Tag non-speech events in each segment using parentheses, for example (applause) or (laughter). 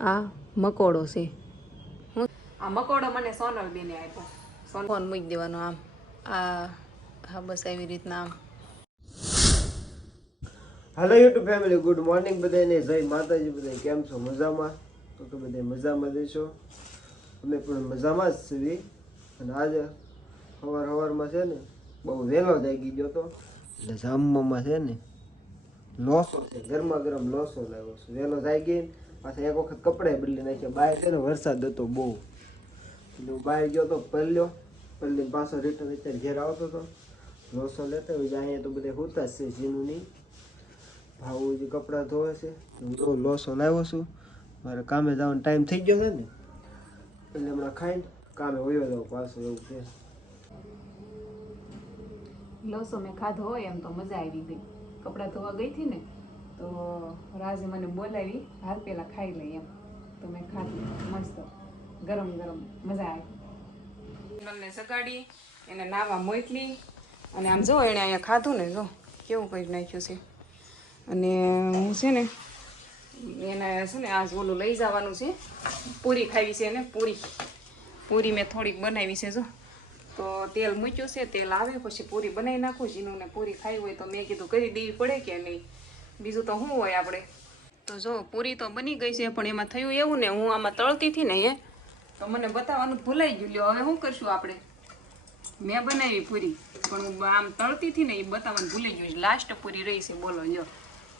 આ મકોડો છે. આ મકોડો મને સોનલ બેને આપ્યો. સોન ફોન મૂકી દેવાનો આમ. આ હા બસ આવી રીતના આમ. હાલો યુટ્યુબ ફેમિલી ગુડ મોર્નિંગ બધાને જય માતાજી બધા કેમ છો? મજામાં? તો તો બધા મજામાં દેશો અમે પણ મજામાં જ છીએ. અને આજે સવાર સવારમાં છે ને બહુ વહેલો જાગી ગયો તો. એટલે જામવામાં છે ને લોસો છે. ગરમા ગરમ લોસો લાવ્યો છે. વહેલો જાગી પાછા એક વખત કપડે બદલી નાખ્યા. બહાર છે વરસાદ હતો બહુ. એટલે હું બહાર ગયો તો પલ્યો. પલ્લી પાછો રિટર્ન અત્યારે ઘેર આવતો હતો. લોસો લેતા હોય અહીંયા તો બધે હોતા જ છે જીનું નહીં. ભાવું જે કપડાં ધોવે છે. હું તો લોસો લાવ્યો છું. મારે કામે જવાનો ટાઈમ થઈ ગયો છે ને. એટલે હમણાં ખાઈને કામે વયો જાઉં પાછું, એવું છે. લોસો મેં ખાધો હોય એમ તો મજા આવી ગઈ. કપડાં ધોવા ગઈ હતી ને? તો રાજે મને બોલાવી, હાલ પેલા ખાઈ લઈ એમ. તો મેં ખાધું. મસ્ત. ગરમ ગરમ. મજા આવી. નલને સગાડી, એને નાવા મોકલી. અને આમ જો એણે અહીંયા ખાધું ને, જો. કેવું કરી નાખ્યું છે. અને હું છે ને, એને છે ને આજ ઓલું લઈ જવાનું છે. પૂરી ખાવી છે એને, પૂરી. પૂરી મેં થોડીક બનાવી છે, જો. તો તેલ મૂક્યું છે, તેલ આવે પછી પૂરી બનાવી નાખું. જીનુને પૂરી ખાવી હોય તો મેં કીધું, કરી દેવી પડે કે નહીં? બીજું તો શું હોય આપણે? તો જો પૂરી તો બની ગઈ છે પણ એમાં થયું એવું ને હું આમાં તળતી હતી ને એ તો મને બતાવવાનું ભૂલાઈ ગયું. લ્યો હવે શું કરશું આપણે? મેં બનાવી પૂરી પણ હું આમ તળતી હતી ને એ બતાવવાનું ભૂલાઈ ગયું. લાસ્ટ પૂરી રહી છે. બોલો લ્યો.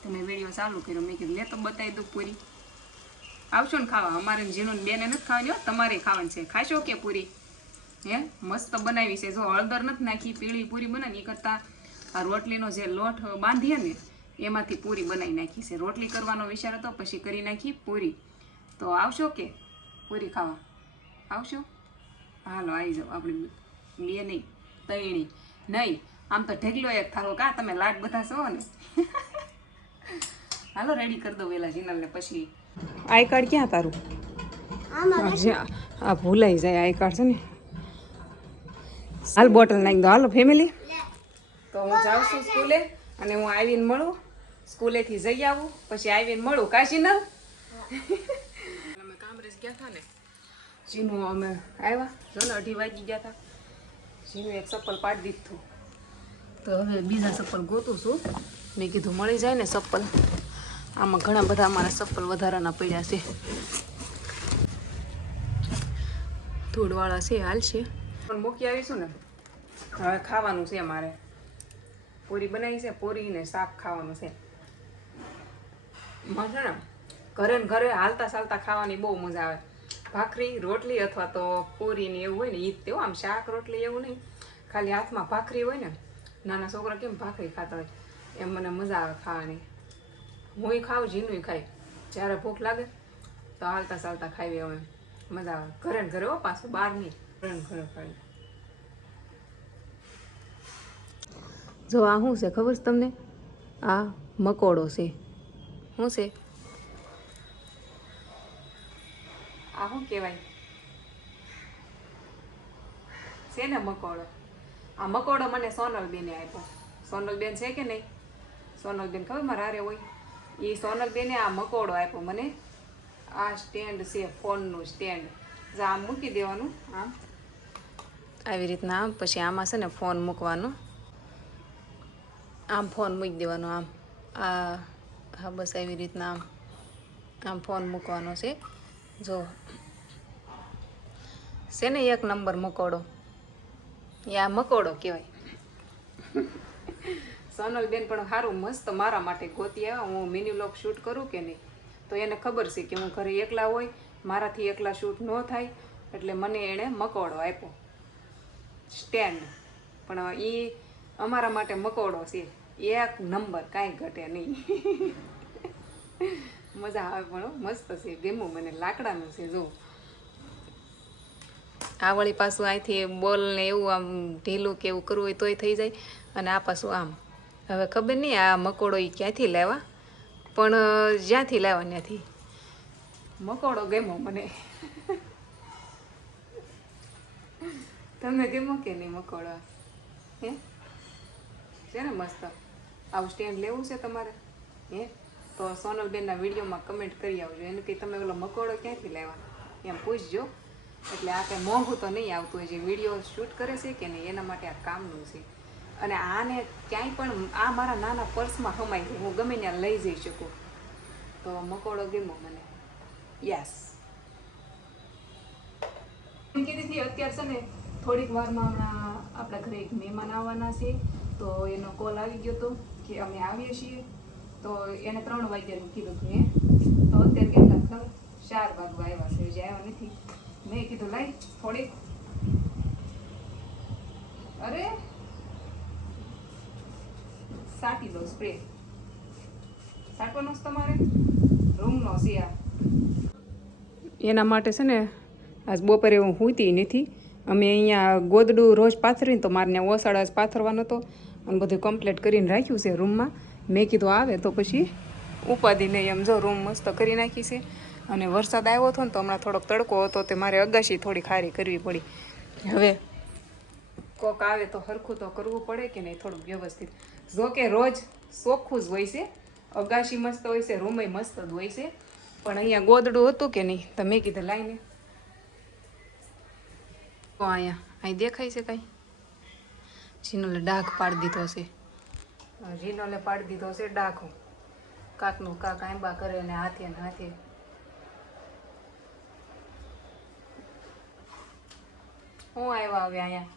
તમે વીડિયો ચાલુ કર્યો. મેં કીધું લે તો બતાવી દઉં પૂરી. આવશો ને ખાવા? અમારે જીનું બેને નથી ખાવાની હો. તમારે ખાવાની છે. ખાશો કે પૂરી? હે? મસ્ત બનાવી છે. જો હળદર નથી નાખી પીળી પૂરી બનાવી. કરતાં આ રોટલીનો જે લોટ બાંધીએ ને એમાંથી પૂરી બનાવી નાખી છે. રોટલી કરવાનો વિચાર હતો પછી કરી નાખી પૂરી. તો આવશો કે? પૂરી ખાવા. આવશો? હાલો આવી જાઓ. આપણે બે નહીં તૈણી. નહીં આમ તો ઢેકલો એક થાળો કા? તમે લાડ બધા છો ને? (laughs) હાલો રેડી કરી દો વેલા જીનલને પછી. આઈ કાર્ડ ક્યાં તારું? આ ભૂલાઈ જાય આઈ કાર્ડ છે ને. હાલ બોટલ નાખી દો. હાલો ફેમિલી તો હું જાઉં છું સ્કૂલે અને હું આવીને મળું. સ્કૂલેથી જઈ આવું પછી આવીને મળું કા જીનલ અમે કામરેજ ગયા હતા ને. જીનું અમે આવ્યા. જો ને અઢી વાગી ગયા હતા જીનું એક ચપ્પલ પાડી દીધું. તો હવે બીજા ચપ્પલ ગોતું છું. મેં કીધું મળી જાય ને ચપ્પલ. આમાં ઘણા બધા અમારા ચપ્પલ વધારાના પડ્યા છે. ધૂળવાળા છે હાલ છે. પણ મૂકી આવીશું ને. હવે ખાવાનું છે મારે પૂરી બનાવી છે પૂરી ને શાક ખાવાનું છે. માં છે ને, ઘરે ને ઘરે હાલતા ચાલતા ખાવાની બહુ મજા આવે. ભાખરી, રોટલી અથવા તો પૂરી ને એવું હોય ને ઈદ તેવું. આમ શાક, રોટલી એવું નહીં. ખાલી હાથમાં ભાખરી હોય ને, નાના છોકરા કેમ ભાખરી ખાતા હોય? એમ મને મજા આવે ખાવાની. હું ખાઉં, જીનું ખાય જ્યારે ભૂખ લાગે, તો હાલતા ચાલતા ખાવી અમે. મજા આવે. ઘરે ઘરે હો પાછું બહાર નહીં. ઘરે ઘરે ખાવી જો આ શું છે ખબર છે તમને? આ મકોડો છે. શું છે. આ શું કહેવાય? છે ને મકોડો. આ મકોડો મને સોનલબેને આપ્યો. સોનલબેન છે કે નહીં? સોનલબેન ખબર મારે હારે હોય? એ સોનલબેને આ મકોડો આપ્યો મને. આ સ્ટેન્ડ છે ફોનનું સ્ટેન્ડ. જે આમ મૂકી દેવાનું આમ. આવી રીતના આમ પછી આમાં છે ને ફોન મૂકવાનો. આમ ફોન મૂકી દેવાનો આમ. આ હા, બસ આવી રીતના આમ આમ ફોન મૂકવાનો છે. જો, છે એક નંબર મકોડો? યા મકોડો કહેવાય. સોનલબેન પણ સારું મસ્ત મારા માટે ગોતી આવ્યા. હું મિની વ્લોગ શૂટ કરું કે નહીં? તો એને ખબર છે કે હું ઘરે એકલા હોય, મારાથી એકલા શૂટ ન થાય, એટલે મને એણે મકોડો આપ્યો. સ્ટેન્ડ પણ એ અમારા માટે મકોડો છે. એક નંબર કાંઈ ઘટે નહીં. મજા આવે પણ મસ્ત છે ગેમો મને લાકડાનું છે, જો. આ વળી પાછું અહીંથી બોલ ને એવું આમ ઢીલું કે એવું કરવું હોય તોય થઈ જાય. અને આ પાછું આમ. હવે ખબર નહીં આ મકોડો એ ક્યાંથી લેવા પણ જ્યાંથી લેવા ત્યાંથી. મકોડો ગેમો મને. તમને ગેમો કે નહીં મકોડો? હે? છે ને મસ્ત? આવું સ્ટેન્ડ લેવું છે તમારે? હે? તો સોનલબેનના વિડીયોમાં કમેન્ટ કરી આવજો. એને કંઈ તમે ઓલો મકોડો ક્યાંથી લાવ્યા? એમ પૂછજો. એટલે આ કંઈ મોંઘું તો નહીં આવતું. હોય જે વીડિયો શૂટ કરે છે કે નહીં, એના માટે આ કામનું છે. અને આને ક્યાંય પણ આ મારા નાના પર્સમાં હમાય છે હું ગમે ત્યાં લઈ જઈ શકું. તો મકોડો ગમ્યો મને. યસ એમ કીધી અત્યારે છે ને, થોડીક વારમાં હમણાં આપણા ઘરે એક મહેમાન આવવાના છે. તો એનો કોલ આવી ગયો હતો કે અમે આવીએ છીએ, તો એને ત્રણ વાગ્યાનું કીધું હતું તો અત્યારે કેટલા ખબર ચાર વાગવા આવ્યા છે, હજી આવ્યા નથી. મેં કીધું, લાઈ, થોડીક. અરે! સાટી દો સ્પ્રે સાટવાનો તમારે? રૂમનો છે એના માટે છે ને, આજ બપોરે હું સૂતી નથી. અમે અહીંયા ગોદડું રોજ પાથરીને તો મારે ઓસાડા જ પાથરવાનો હતો. અને બધું કમ્પ્લીટ કરીને રાખ્યું છે રૂમમાં મેં કીધું, આવે તો પછી ઉપાધિ નહીં. એમ જો રૂમ મસ્ત કરી નાખી છે. અને વરસાદ આવ્યો હતો ને તો હમણાં થોડોક તડકો હતો તે મારે અગાશી થોડી ખારી કરવી પડી. હવે કોક આવે તો હરખું તો કરવું પડે કે નહીં થોડુંક વ્યવસ્થિત. જો કે રોજ ચોખ્ખું જ હોય છે. અગાશી મસ્ત હોય છે, રૂમય મસ્ત જ હોય છે. પણ અહીંયા ગોદડું હતું કે નહીં? તો મેં કીધું લાઈને અહીંયા, અહીં દેખાય છે કાંઈ? જીનોલે ડાઘ પાડી દીધો છે. જીનોલે પાડી દીધો છે ડાઘો. કાકનું કાક આંબા કરે ને હાથે ને હાથે. હું આવ્યા હવે અહીંયા?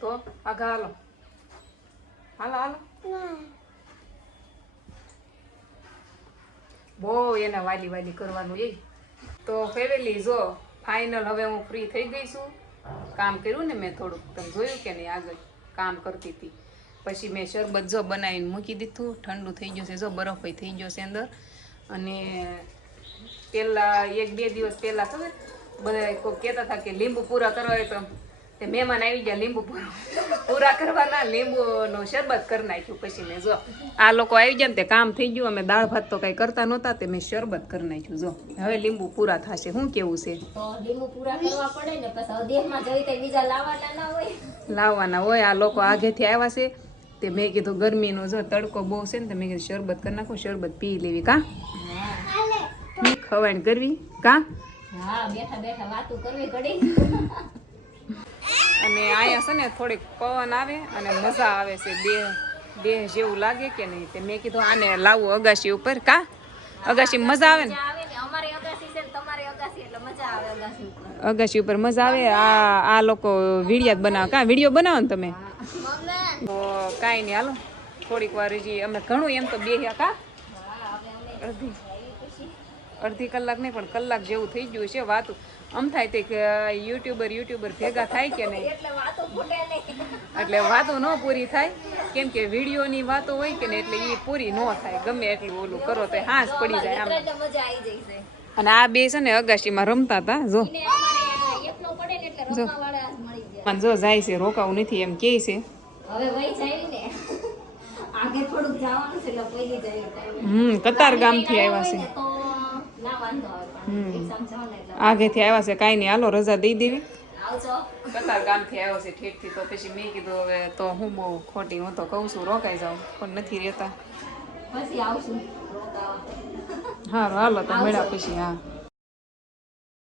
તો? આગા હાલો. હાલો હાલો. બહુ એને વાલી વાલી કરવાનું એ તો ફેવેલી જો ફાઇનલ હવે હું ફ્રી થઈ ગઈ છું. કામ કર્યું ને મેં થોડુંક, તમે જોયું કે નહીં આગળ કામ કરતી હતી. પછી મેં શરબત જો બનાવીને મૂકી દીધું, ઠંડુ થઈ ગયું છે, જો બરફ થઈ ગયો છે અંદર. અને પહેલાં, એક બે દિવસ પહેલાં ખબર? બધા કહેતા હતા કે લીંબુ પૂરા કરવા હોય તો તે મહેમાન આવી ગયા લીંબુ પૂરા કરવાના લીંબુનો શરબત કરી નાખ્યું. પછી મેં જો આ લોકો આવી ગયા ને તે કામ થઈ ગયું. અમે દાળ ભાત તો કંઈ કરતા નહોતા તે મેં શરબત કરી નાખ્યું. જો હવે લીંબુ પૂરા થશે. શું કેવું છે? લીંબુ પૂરા કરવા પડે ને પછી દેહમાં જઈ તો બીજા લાવવાના ના હોય. લાવવાના હોય. આ લોકો આગેથી આવ્યા છે. તે મેં કીધું ગરમીનો જો તડકો બહુ છે ને તો મેં કીધું શરબત કરી નાખું શરબત પી લેવી. કા? ખવાણ કરવી? કા? હા બેઠા બેઠા વાતું કરવી ઘડી. અને અહીંયા છે ને થોડીક પવન આવે અને મજા આવે છે. દેહ દેહ જેવું લાગે કે નહીં તે મેં કીધું આને લાવવું અગાશી ઉપર. કા? અગાશી મજા આવે ને? અગાશી ઉપર. મજા આવે? આ આ લોકો વિડીયા જ બનાવે. કા વીડિયો બનાવો ને તમે? તો કાંઈ નહીં હાલો. થોડીક વાર હજી અમે ઘણું એમ તો બે કા? અડધી અડધી કલાક નહીં પણ કલાક જેવું થઈ ગયું છે વાત. આમ થાય તે કે યુટ્યુબર યુટ્યુબર ભેગા થાય કે નહીં? એટલે વાતો ન પૂરી થાય. કેમ કે વિડીયોની વાતો હોય કે નહીં એટલે એ પૂરી ન થાય. ગમે એટલું ઓલું કરો તો હાંસ પડી જાય આમ. અને આ બે છે ને અગાશીમાં રમતા હતા જો. જ. જાય પણ જો જાય છે રોકાવું નથી એમ કે છે. હમ કતાર ગામથી આવ્યા છે. આગેથી આવ્યા છે કાંઈ નહીં હાલો રજા દઈ દેવી. આવજો. કતાર ગામથી આવ્યો છે ઠેઠથી. તો પછી મેં કીધું હવે તો હું બહુ ખોટી હું તો કહું છું રોકાઈ જાઉં પણ નથી રહેતા. પછી આવશું. રોકાવા હારું હાલો તો મળ્યા પછી હા.